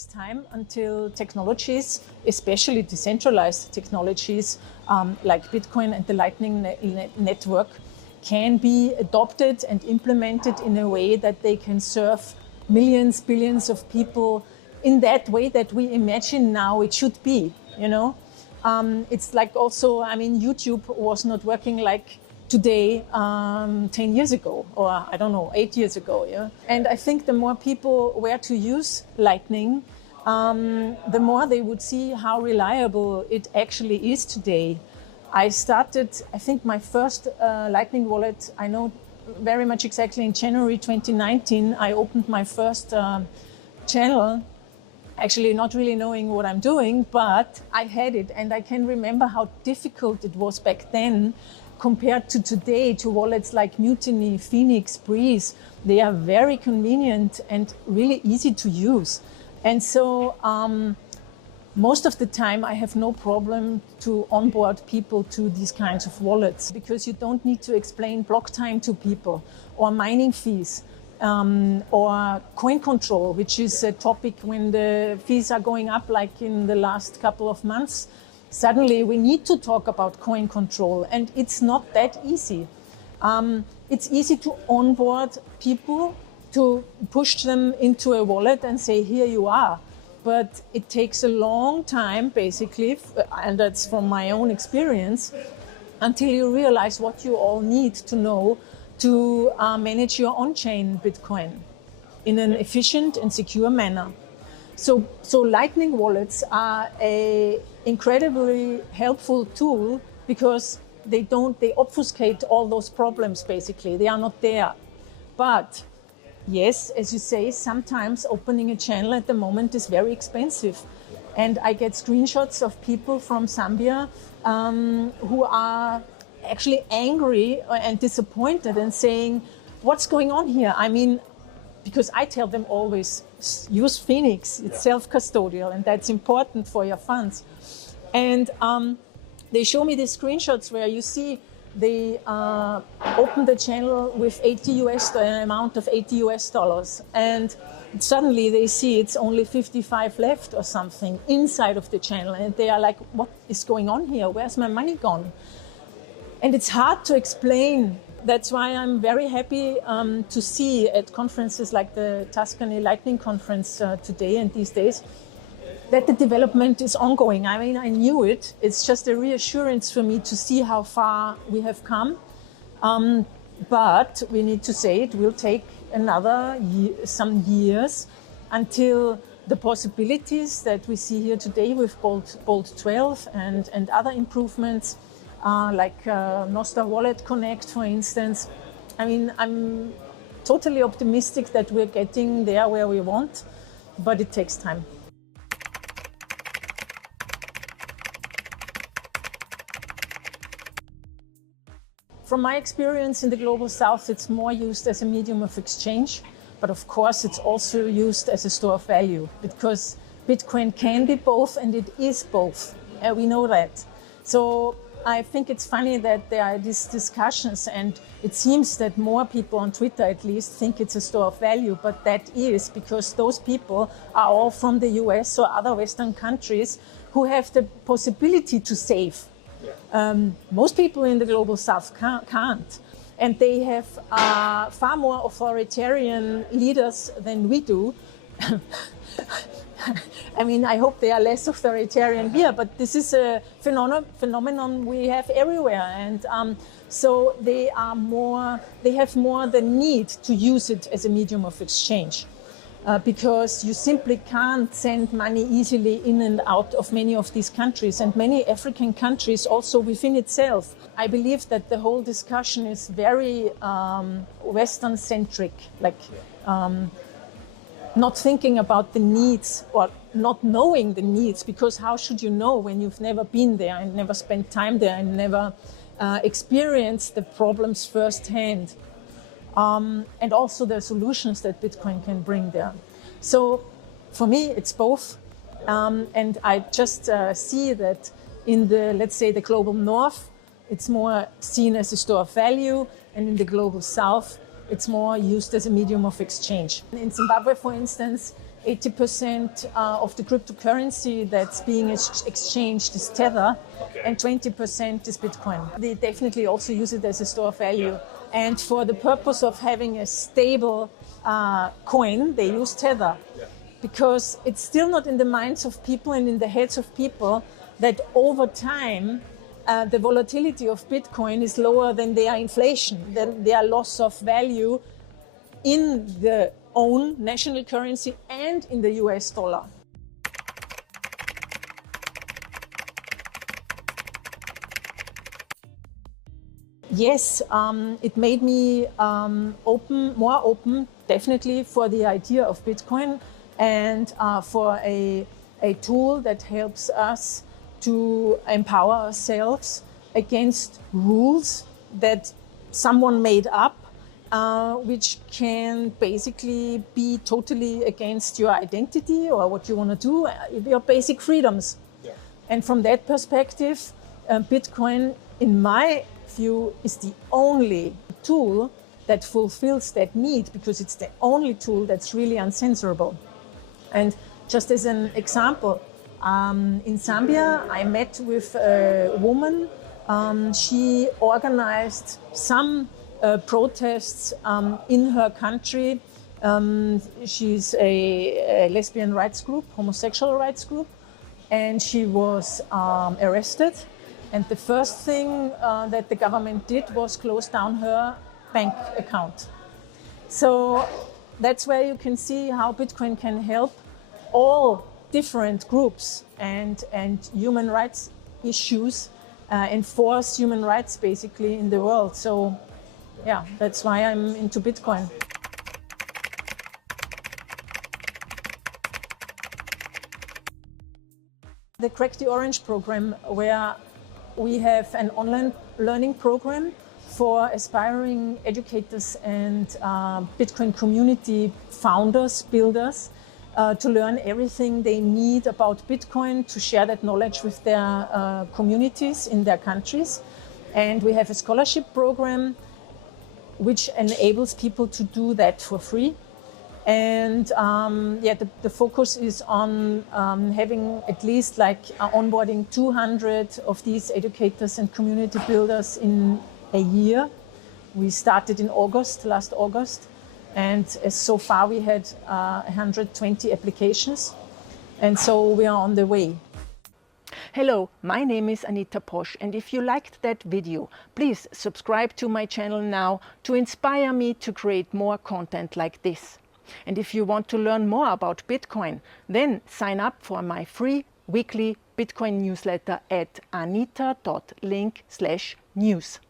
takes time until technologies, especially decentralized technologies like Bitcoin and the Lightning Network, can be adopted and implemented in a way that they can serve millions, billions of people in that way that we imagine now it should be, you know. It's like also, I mean, YouTube was not working like today 10 years ago, or I don't know, 8 years ago. Yeah? And I think the more people were to use Lightning, the more they would see how reliable it actually is today. I started, I think my first Lightning wallet, I know very much exactly in January 2019, I opened my first channel, actually not really knowing what I'm doing, but I had it. And I can remember how difficult it was back then compared to today, to wallets like Mutiny, Phoenix, Breeze. They are very convenient and really easy to use. And so most of the time I have no problem to onboard people to these kinds of wallets, because you don't need to explain block time to people, or mining fees, or coin control, which is a topic when the fees are going up, like in the last couple of months. Suddenly we need to talk about coin control, and it's not that easy. It's easy to onboard people, to push them into a wallet and say, here you are. But it takes a long time, basically, and that's from my own experience, until you realize what you all need to know to manage your on-chain Bitcoin in an efficient and secure manner. So Lightning wallets are an incredibly helpful tool, because they obfuscate all those problems, basically. They are not there. But yes, as you say, sometimes opening a channel at the moment is very expensive. And I get screenshots of people from Zambia who are actually angry and disappointed and saying, what's going on here? I mean, because I tell them always, use Phoenix, it's self-custodial, and that's important for your funds. And they show me these screenshots where you see they open the channel with an amount of $80, and suddenly they see it's only 55 left or something inside of the channel, and they are like, what is going on here? Where's my money gone? And it's hard to explain. That's why I'm very happy to see at conferences like the Tuscany Lightning Conference today and these days, that the development is ongoing. I mean, I knew it. It's just a reassurance for me to see how far we have come. But we need to say it will take some years until the possibilities that we see here today with Bolt 12 and other improvements, like Nostr Wallet Connect, for instance. I mean, I'm totally optimistic that we're getting there where we want, but it takes time. From my experience in the Global South, it's more used as a medium of exchange, but of course it's also used as a store of value, because Bitcoin can be both, and it is both. We know that. So I think it's funny that there are these discussions, and it seems that more people on Twitter at least think it's a store of value, but that is because those people are all from the US or other Western countries who have the possibility to save. Most people in the Global South can't. And they have far more authoritarian leaders than we do. I mean, I hope they are less authoritarian here, but this is a phenomenon we have everywhere. And so they have more the need to use it as a medium of exchange. Because you simply can't send money easily in and out of many of these countries, and many African countries also within itself. I believe that the whole discussion is very Western-centric, like not thinking about the needs, or not knowing the needs, because how should you know when you've never been there and never spent time there and never experienced the problems firsthand? And also the solutions that Bitcoin can bring there. So for me, it's both. And I just see that in the, let's say, the global north, it's more seen as a store of value. And in the global south, it's more used as a medium of exchange. In Zimbabwe, for instance, 80% of the cryptocurrency that's being exchanged is Tether, and 20% is Bitcoin. They definitely also use it as a store of value. And for the purpose of having a stable coin, they use Tether. Because it's still not in the minds of people and in the heads of people that over time, the volatility of Bitcoin is lower than their inflation, than their loss of value in the own national currency and in the US dollar. Yes, it made me more open, definitely, for the idea of Bitcoin and for a tool that helps us to empower ourselves against rules that someone made up, which can basically be totally against your identity or what you want to do, your basic freedoms. Yeah. And from that perspective, Bitcoin, in my view, is the only tool that fulfills that need, because it's the only tool that's really uncensorable. And just as an example, in Zambia, I met with a woman. She organized some protests in her country. She's a lesbian rights group, homosexual rights group, and she was arrested. And the first thing that the government did was close down her bank account. So that's where you can see how Bitcoin can help all different groups and human rights issues, enforce human rights basically in the world. So yeah, that's why I'm into Bitcoin. The Crack the Orange program, where we have an online learning program for aspiring educators and Bitcoin community founders, builders, to learn everything they need about Bitcoin, to share that knowledge with their communities in their countries. And we have a scholarship program which enables people to do that for free. And the focus is on having at least onboarding 200 of these educators and community builders in a year. We started in last August, and so far we had 120 applications, and so we are on the way. Hello, my name is Anita Posch, and if you liked that video, please subscribe to my channel now to inspire me to create more content like this. And if you want to learn more about Bitcoin, then sign up for my free weekly Bitcoin newsletter at anita.link/news.